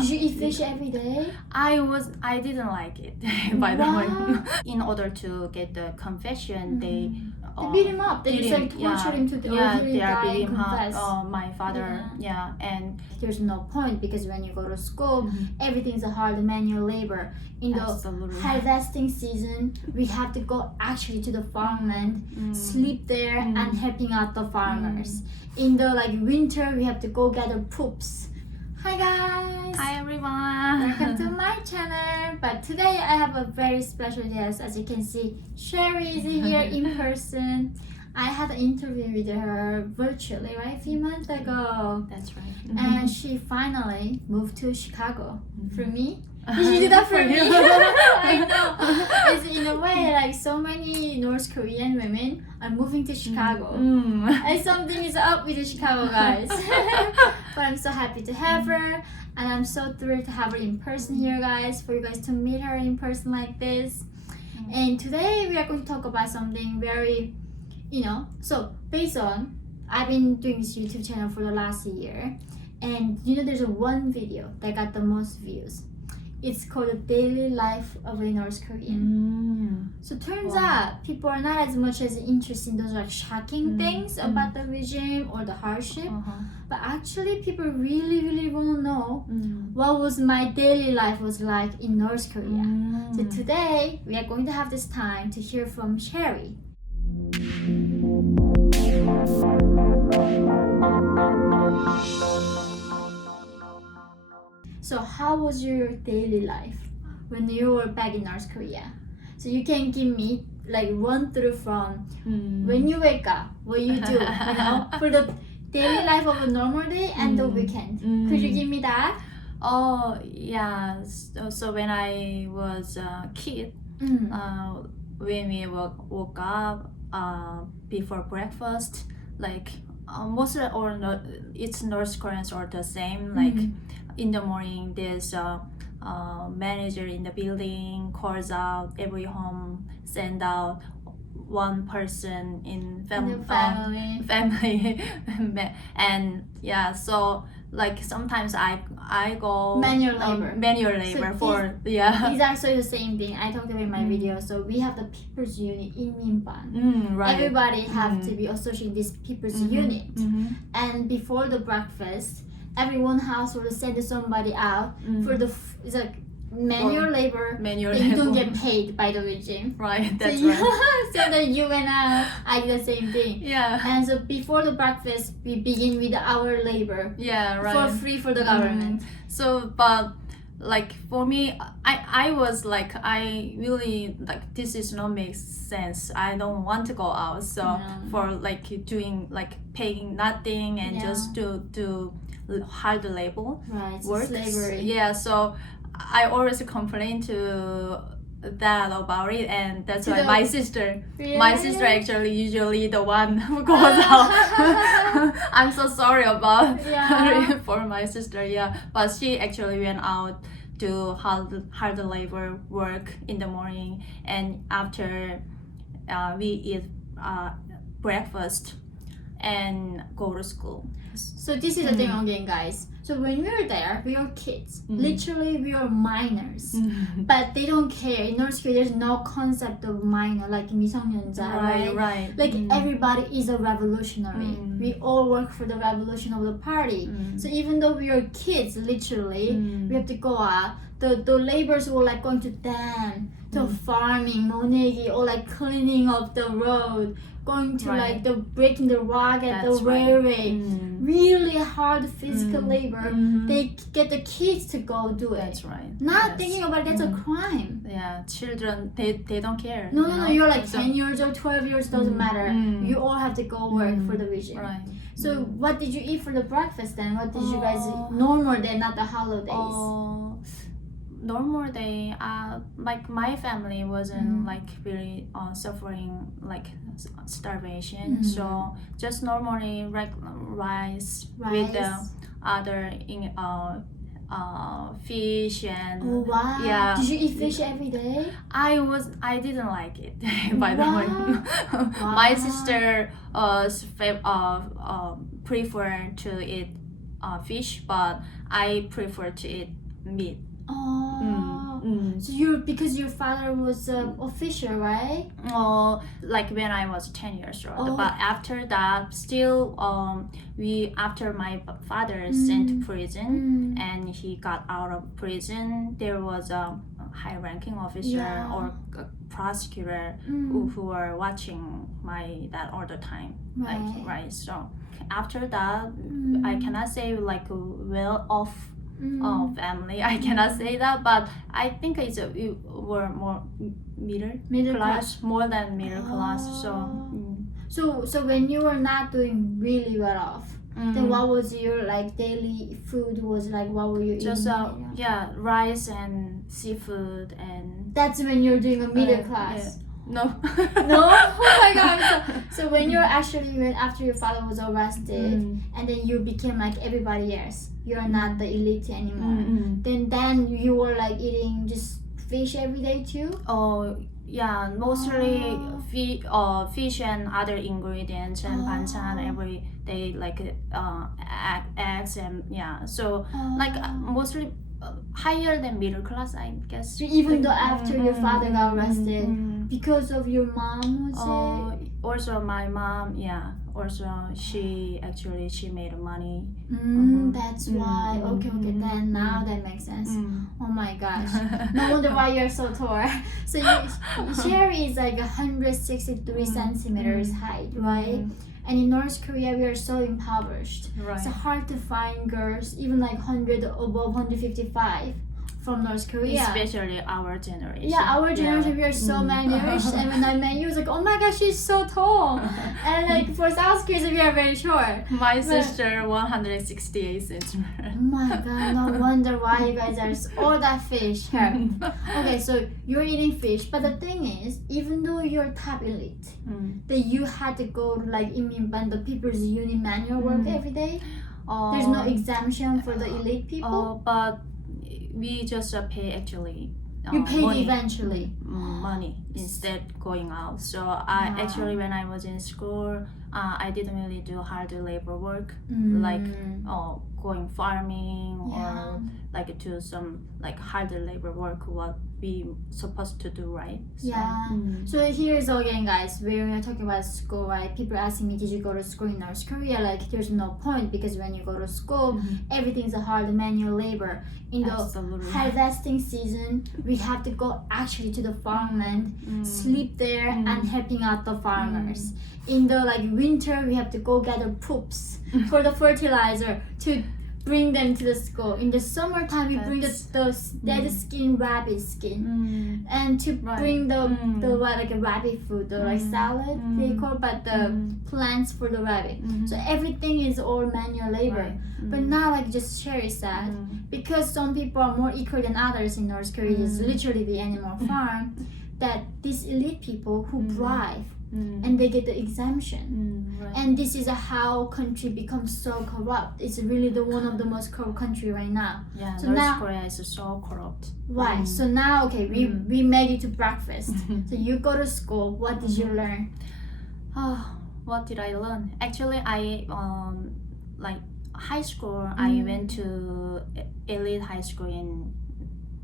Did you eat fish every day? I didn't like it. By the way, in order to get the confession, they beat him up. They just like yeah, tortured him to the yeah, until he they are died beating and him confess. up. My father, and There's no point because when you go to school, everything's a hard manual labor. In the absolutely. harvesting season, we have to go actually to the farmland, sleep there, and helping out the farmers. In the like winter, we have to go gather poops. Hi guys! Hi everyone! Welcome to my channel. But today I have a very special guest. As you can see, Sherry is here in person. I had an interview with her virtually, right? A few months ago. That's right. And she finally moved to Chicago. For me? Did you do that for me? I know. It's in a way like so many North Korean women are moving to Chicago. And something is up with the Chicago guys. But I'm so happy to have her. And I'm so thrilled to have her in person here, guys. For you guys to meet her in person like this. And today we are going to talk about something very, so based on, I've been doing this YouTube channel for the last year. And there's one video that got the most views. It's called The Daily Life of a North Korean. So turns out people are not as much as interested in those like shocking things about the regime or the hardship. But actually people really, really want to know what was my daily life was like in North Korea. So today we are going to have this time to hear from Sherry. So how was your daily life when you were back in North Korea? So you can give me like run through from when you wake up, what you do, for the daily life of a normal day and the weekend. Could you give me that? Oh yeah. So when I was a kid, when we woke up before breakfast, like most of it's North Koreans are the same. Like in the morning, there's a manager in the building calls out every home, send out one person in family, and yeah. So like sometimes I go manual labor so for These are actually the same thing I talked about in my video. So we have the people's unit in Minban. Right. Everybody have to be associated in this people's unit. And before the breakfast, every one house will send somebody out for the it's like manual labor. You don't get paid by the regime. Right, that's so right. So then you and I did the same thing. Yeah. And so before the breakfast, we begin with our labor. Yeah, right. For free for the government. So, but like for me, I was like, I really like this is not make sense. I don't want to go out. So for like doing like paying nothing and just to hard labor. Right. Work. Slavery. Yeah. So I always complain to that about it, and that's why my sister actually usually the one who goes out. I'm so sorry about for my sister, but she actually went out to hard labor work in the morning, and after we eat breakfast and go to school. So this is the thing again, guys. So when we were there, we were kids. Literally, we were minors. But they don't care. In North Korea, there's no concept of minor, like 미성년자, right? Like everybody is a revolutionary. We all work for the revolution of the party. So even though we are kids, literally, we have to go out. The laborers were like going to dam, to farming, monegi, or like cleaning up the road, going to like the breaking the rock at the railway. Really hard physical labor. They get the kids to go do it. That's right. Not thinking about that's a crime. Yeah, children they don't care. No, you're like 10 years old, 12 years, doesn't matter. You all have to go work for the regime. Right. So what did you eat for the breakfast then? What did you guys eat? Normal day, not the holidays. Normal day, like my family wasn't like really suffering like starvation, so just normally rice with the other fish and oh wow. Yeah. Did you eat fish every day? I didn't like it by the way. My sister prefer to eat fish, but I prefer to eat meet. Oh, so because your father was an official, right? Like when I was 10 years old. Oh. But after that, still, after my father sent to prison and he got out of prison, there was a high-ranking officer or a prosecutor who were watching my dad all the time. Right. So after that, I cannot say like a well-off family. I cannot say that, but I think we were more middle class, more than middle class. So when you were not doing really well off, then what was your like daily food? Was like what were you just eating? rice and seafood, and that's when you're doing a middle class. No. No? Oh my god. So when you're actually after your father was arrested and then you became like everybody else, you're not the elite anymore. Then you were like eating just fish every day too? Oh yeah, mostly fish and other ingredients and banchan every day, like eggs and so like mostly higher than middle class, I guess. So even though after your father got arrested, because of your mom, was it? Also my mom, also she made money. That's why. Okay, then now that makes sense. Oh my gosh. No wonder why you're so tall. So Sherry is like 163 centimeters height, right? And in North Korea, we are so impoverished. Right. It's hard to find girls, even like 100 above 155 from North Korea. Especially our generation. Yeah, our generation, we are so malnourished. And when I met you, I was like, oh my gosh, she's so tall. And like for South Koreans, we are very short. My sister, 168 centimeters. Oh my god, no wonder why you guys are all that fish. Okay, so you're eating fish, but the thing is, even though you're top elite, that you had to go to like Inminban, the people's union manual work every day. There's no exemption for the elite people. But we just pay actually. You paid money. Eventually. Money instead going out. So I actually, when I was in school, I didn't really do hard labor work like going farming or like do some like hard labor work what we supposed to do, right? So, So here's again, guys, when we're talking about school, right? People asking me, did you go to school in North Korea? Like there's no point because when you go to school, everything's a hard manual labor. In the harvesting season, we have to go actually to the farmland, sleep there and helping out the farmers. In the like winter, we have to go gather poops for the fertilizer to bring them to the school. In the summertime, we bring the dead skin, rabbit skin, and to bring the what like a rabbit food, the like salad they call, but the plants for the rabbit. So everything is all manual labor. But now, like just Sherry said, because some people are more equal than others in North Korea, it's literally the animal farm. That these elite people who bribe and they get the exemption. And this is how country becomes so corrupt. It's really the one of the most corrupt country right now. Yeah, so North now, Korea is so corrupt. Why? So now, okay, we made it to breakfast. So you go to school. What did you learn? What did I learn? Actually, I like high school. I went to elite high school in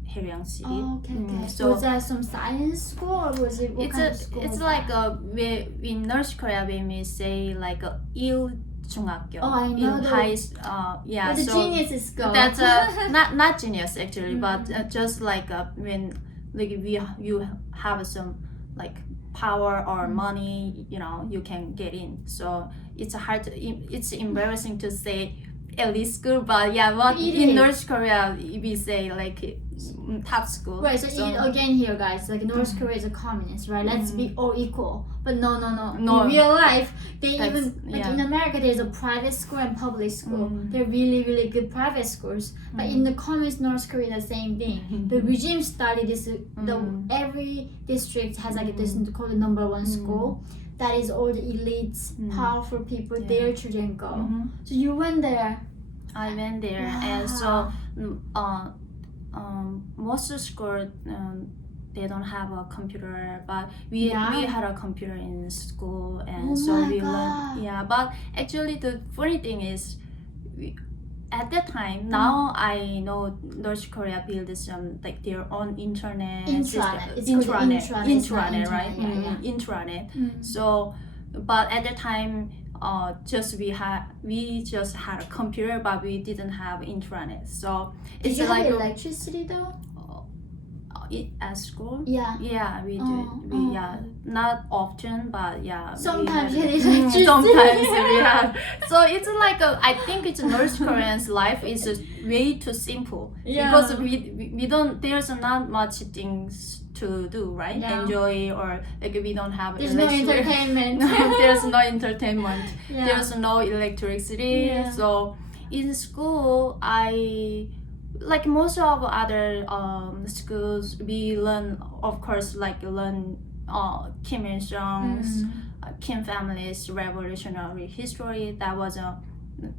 Haeryang City. Oh, okay. So was that some science school or was it what kind of school? It's like in North Korea when we say like 일 중학교. Oh, I know. Yeah. Where the geniuses go. That's not genius actually, but just like when like you have some like power or money, you can get in. So it's it's embarrassing to say elite school, but what in North Korea we say like top school. Right, so again here guys, like North Korea is a communist, right? Let's be all equal. But no. In real life, in America there's a private school and public school. They're really, really good private schools. But in the communist North Korea, the same thing. The regime started this, every district has like this called the number one school. That is all the elites, powerful people, their children go. So you went there. I went there, and so most school they don't have a computer, but we had a computer in school, and we learned. Yeah, but actually the funny thing is, at that time, now I know North Korea built some like their own internet Intranet. It's system. called intranet. It's not Intranet, right? internet, yeah. Intranet. Mm. So, but at that time, we just had a computer, but we didn't have intranet. So Did it's you like have electricity though? at school. Yeah. Yeah, we did. Yeah, not often, but yeah. Sometimes we it had- is electricity. Sometimes we have. So it's like I think it's North Koreans' life is just way too simple because we don't. There's not much things to do, right? Yeah. Enjoy or like we don't have. There's no electric- entertainment. There's no entertainment. Yeah. There's no electricity. Yeah. So in school, like most of other schools, we learn, of course, learn Kim Il Sung's Kim family's revolutionary history. That was a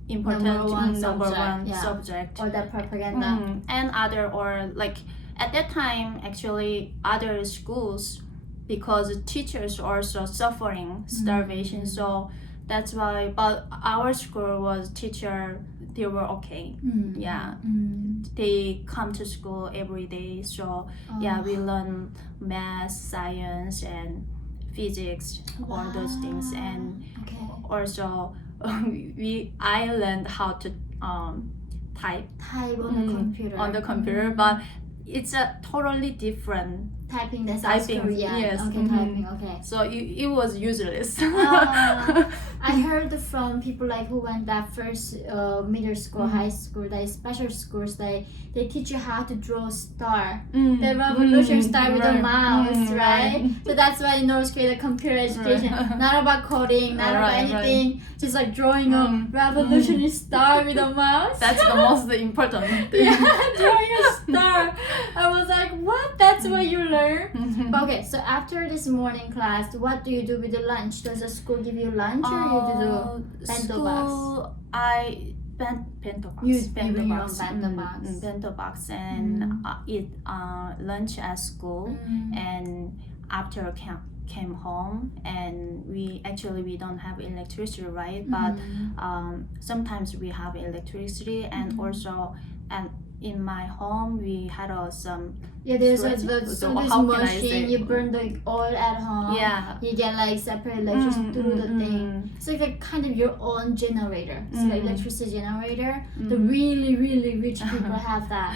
important Number one number subject, one yeah. subject. Or that propaganda. And other or like at that time, actually, other schools, because teachers also suffering starvation. So that's why. But our school was teacher. They were okay. Yeah. They come to school every day. So yeah, we learn math, science, and physics, all those things, and Okay. also I learned how to type Type on the computer. on the computer, but it's a totally different. Typing the Typing, Korean. yes. Okay, typing. Okay. So it was useless. I heard from people like who went that first middle school, high school, like special schools, they teach you how to draw a star, the revolution star with a mouse, right? So that's why in North Korea, the computer education, not about coding, not about anything, just like drawing a revolutionary star with a mouse. That's the most important thing. Yeah, drawing a star. I was like, what? That's what you learn? But okay, so after this morning class, what do you do with the lunch? Does the school give you lunch or you do the bento box? School, bento box. You bento bring your own box. bento box. Bento box and eat lunch at school. And after came home, and we don't have electricity, right? But sometimes we have electricity, and also in my home we had some there's Right. this So how can I machine, say- you burn the oil at home. You get like separate electricity through the thing. So it's like kind of your own generator. It's like electricity generator. The really, really rich people have that.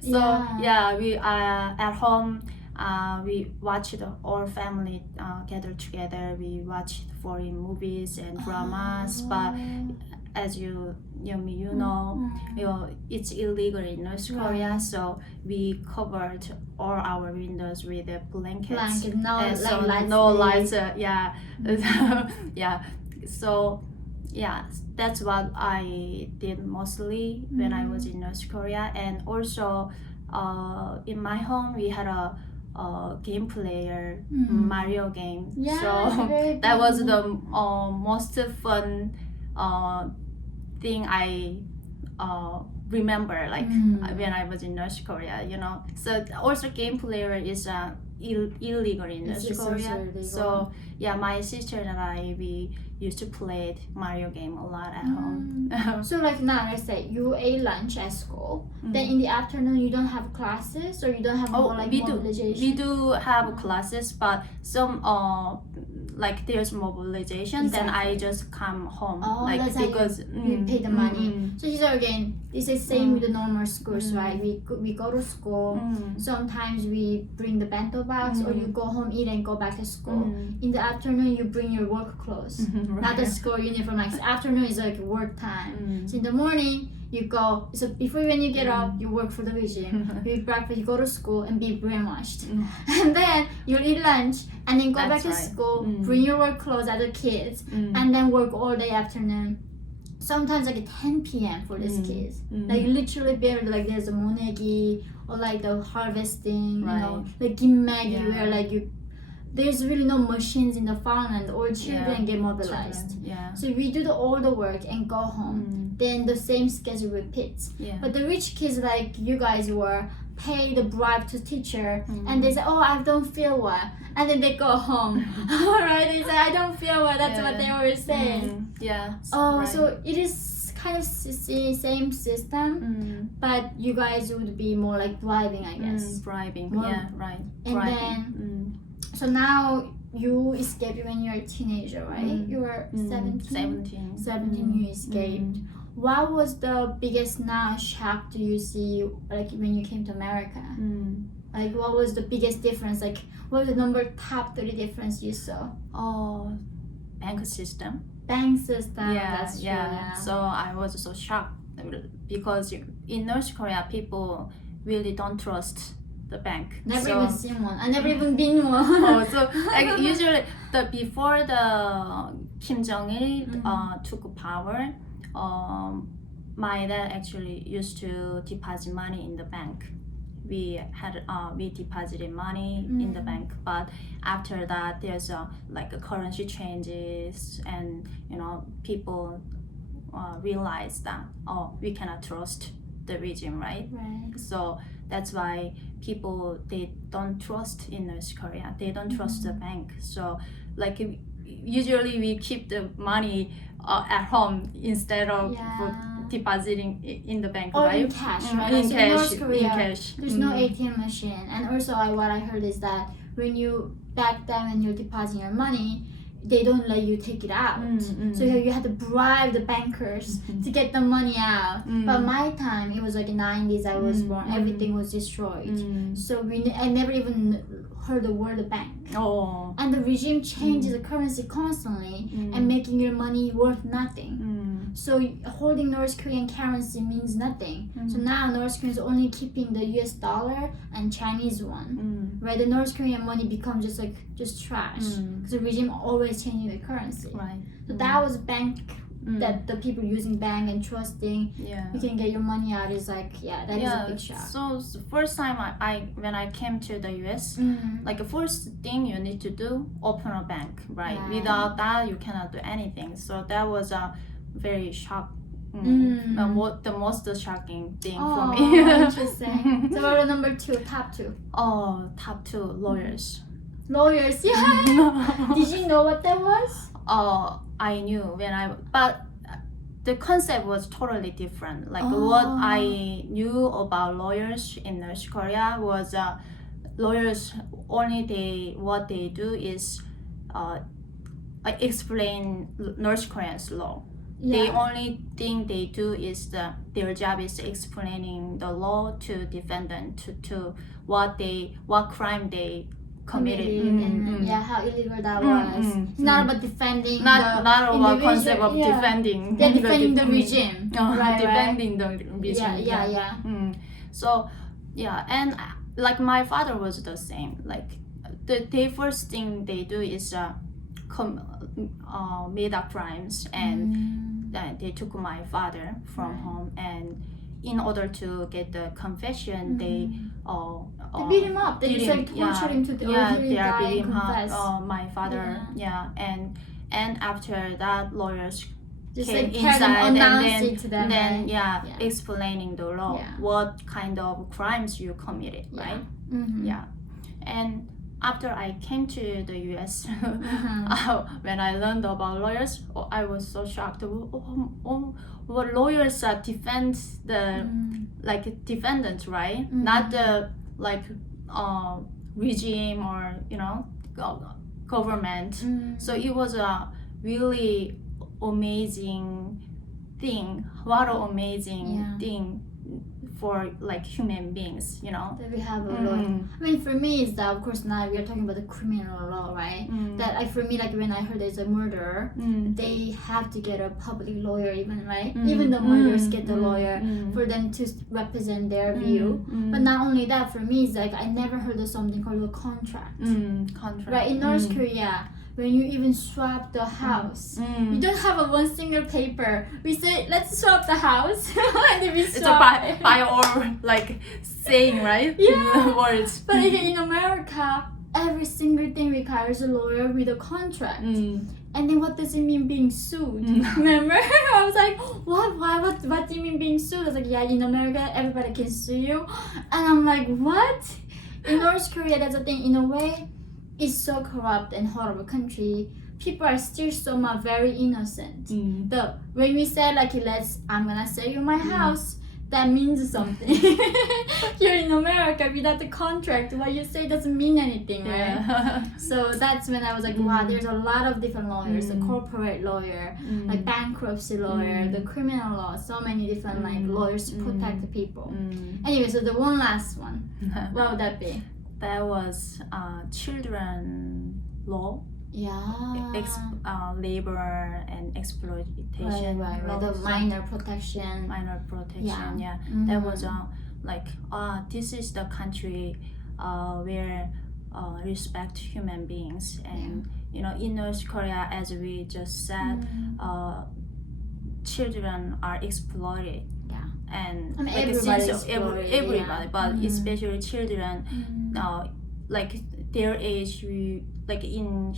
So we at home we watched all family gather together. We watched foreign movies and dramas, but as you know, it's illegal in North Korea, so we covered all our windows with the blankets. No, And like so lights. no lights. Yeah. So yeah, that's what I did mostly when I was in North Korea, and also in my home we had a game player, Mario game. Yeah, So very that was cool. the most fun thing I remember, like when I was in North Korea, So also game player is illegal in It's North just Korea. illegal. So yeah, my sister and I, we used to play Mario game a lot at home. So like now, let's say you ate lunch at school. Then in the afternoon you don't have classes, or you don't have more like mobilization. We do have classes, but some like there's mobilization. Then I just come home, like that's how because you pay the money. So here again, it's the same with the normal schools, right? We go to school. Sometimes we bring the bento box, or you go home, eat, and go back to school. In the afternoon, you bring your work clothes, not the school uniform. Like afternoon is like work time. So in the morning, you go. So before when you get up, you work for the regime. You eat breakfast, you go to school, and be brainwashed. And then you eat lunch, and then go back That's to right. school, bring your work clothes as a kid, and then work all day afternoon. Sometimes like 10 p.m. for these kids. Like literally barely, like there's a monegi or like the harvesting, you know, like gimmagi where like there's really no machines in the farmland, or children get mobilized. So we do all the work and go home. Then the same schedule repeats. But the rich kids like you guys were pay the bribe to teacher, and they say, oh, I don't feel well, and then they go home. Alright, they say I don't feel well. That's what they were saying. Yeah. Oh, right. so it is kind of same system, but you guys would be more like bribing, I guess. Bribing, Well, yeah, right. And bribing. then, so now you escaped when you're a teenager, right? You were 17? 17 you escaped. What was the biggest now shock do you see, like when you came to America? Like what was the biggest difference? Like what was the top 3 difference you saw? Oh, bank system. Bank system, Yeah, that's true. yeah. So I was so shocked because in North Korea, people really don't trust the bank. Never so, even seen one. I never even been one. Oh, so like usually before the Kim Jong-il took power, my dad actually used to deposit money in the bank. We deposited money in the bank, but after that there's a currency changes, and people realize that we cannot trust the regime, right? So that's why people, they don't trust in North Korea. They don't trust the bank. So like usually we keep the money at home instead of depositing in the bank, or right? in cash, right? In So cash, North Korea, in cash. there's no ATM machine. And also what I heard is that when you back then when you're depositing your money, they don't let you take it out. So you had to bribe the bankers to get the money out. But my time, it was like 90s, I was born, everything was destroyed. So I never even heard the word bank. And the regime changes the currency constantly and making your money worth nothing. So holding North Korean currency means nothing. So now North Korea is only keeping the US dollar and Chinese one. Right? The North Korean money becomes just trash. Because the regime always changing the currency. Right. So that was bank, that the people using bank and trusting you can get your money out is that is a big shock. So first time when I came to the US, like the first thing you need to do, open a bank, right? Without that you cannot do anything. So that was a very the most shocking thing for me. Interesting. So what are number 2, top 2? Top 2, lawyers. Lawyers, yeah. Did you know what that was? I knew but the concept was totally different. Like what I knew about lawyers in North Korea was lawyers what they do is explain North Korean's law. The only thing they do is their job is explaining the law to defendant to what crime they committed. And how illegal that was. It's not about defending not about individual, concept of defending. They're defending the regime. Defending the regime. So and like my father was the same. Like the first thing they do is made up crimes, and then they took my father from home, and in order to get the confession, they beat him up. They just tortured him to they are beating him up. My father, and after that, lawyers just came inside and then explaining the law, what kind of crimes you committed, right? And after I came to the US, when I learned about lawyers, I was so shocked. What lawyers defend the defendants, right? Not the regime or government. So it was a really amazing thing. What an amazing thing for human beings, that we have a law. I mean, for me, is that of course now we are talking about the criminal law, right? That for me, when I heard there's a murderer, they have to get a public lawyer, even, right? Even the murderers get the lawyer for them to represent their view. But not only that, for me, is I never heard of something called a contract. Right? In North Korea, when you even swap the house, you don't have one single paper. We say, let's swap the house, and then we swap. It's a by or saying, right? Words. But in America, every single thing requires a lawyer with a contract. And then what does it mean being sued? Remember? I was like, what? Why? What do you mean being sued? I was like, in America, everybody can sue you. And I'm like, what? In North Korea, that's the thing. In a way, it's so corrupt and horrible country. people are still so much very innocent. When we say like I'm gonna sell you my house, that means something. Here in America, without the contract, what you say doesn't mean anything, right? So that's when I was like, wow, there's a lot of different lawyers, the corporate lawyer, like bankruptcy lawyer, the criminal law, so many different like lawyers to protect the people. Anyway, so the one last one, what would that be? That was children law. Yeah. Labor and exploitation. Right. The minor protection. Yeah. That was like this is the country where respect human beings, and you know, in North Korea, as we just said, children are exploited. And I mean, like everybody, but especially children, like their age, like in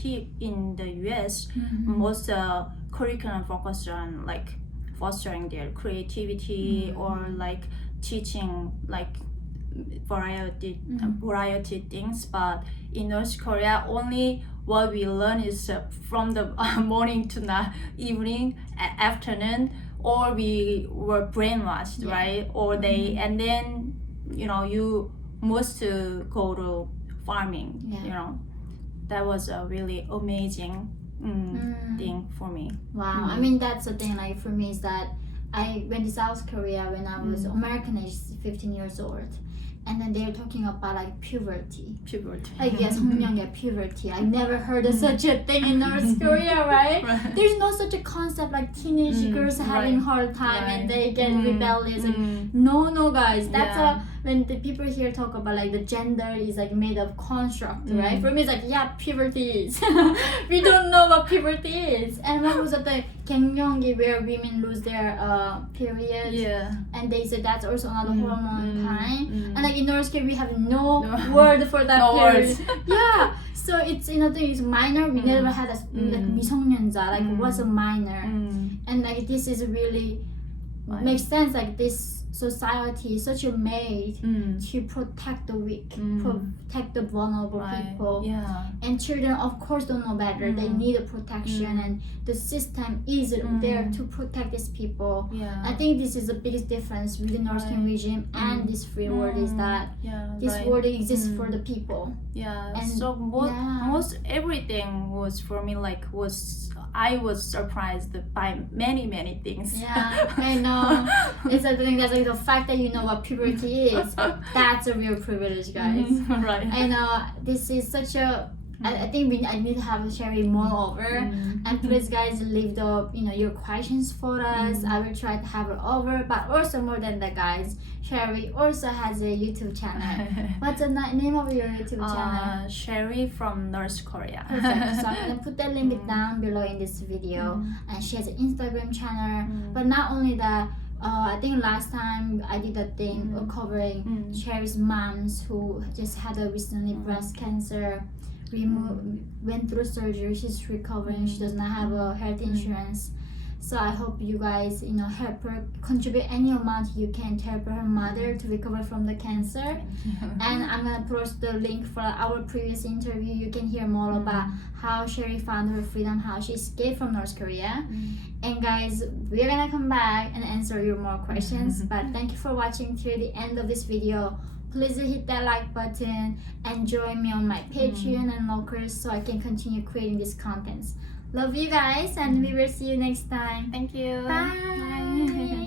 the US, most curriculum focus on like fostering their creativity or like teaching like variety things. But in North Korea, only what we learn is from the morning to evening, afternoon, or we were brainwashed, right? Or they, and then you know, you must to go to farming. You know, that was a really amazing thing for me. Wow. I mean, that's the thing, like for me, is that I went to South Korea when I was American age, 15 years old. And then they're talking about like puberty. Like yes, puberty. I never heard of such a thing in North Korea, right? There's no such a concept like teenage girls having hard time and they get rebellious. Like, no guys, that's when the people here talk about like the gender is like made of construct, right? For me it's like puberty is. We don't know what puberty is. And when was at the 갱년기 where women lose their period, and they said that's also another hormone time. And like in North Korea we have no word for that period. So it's, you know, thing is minor. We never had a like 미성년자, like what's a minor, and like this is really makes sense. Like this society is such a made to protect the weak, protect the vulnerable people. And children of course don't know better. They need a protection, and the system is there to protect these people. I think this is the biggest difference with the North Korean regime and this free world, is that this world exists for the people. And so most everything was for me like I was surprised by many things. I know. It's a thing that's like the fact that you know what puberty is. That's a real privilege, guys. I know this is such a. I think I need to have Sherry more over, and please guys leave the your questions for us. I will try to have her over, but also more than that, guys, Sherry also has a YouTube channel. What's the name of your YouTube channel? Sherry from North Korea. Perfect. So I'm gonna put the link down below in this video, and she has an Instagram channel. But not only that, I think last time I did a thing covering Sherry's moms who just had a recently breast cancer. Went through surgery. She's recovering. She does not have a health insurance. So I hope you guys help her, contribute any amount you can to help her mother to recover from the cancer. And I'm gonna post the link for our previous interview. You can hear more about how Sherry found her freedom, how she escaped from North Korea. And guys, we're gonna come back and answer your more questions. But thank you for watching till the end of this video. Please hit that like button and join me on my Patreon and Locals so I can continue creating these contents. Love you guys, and we will see you next time. Thank you. Bye.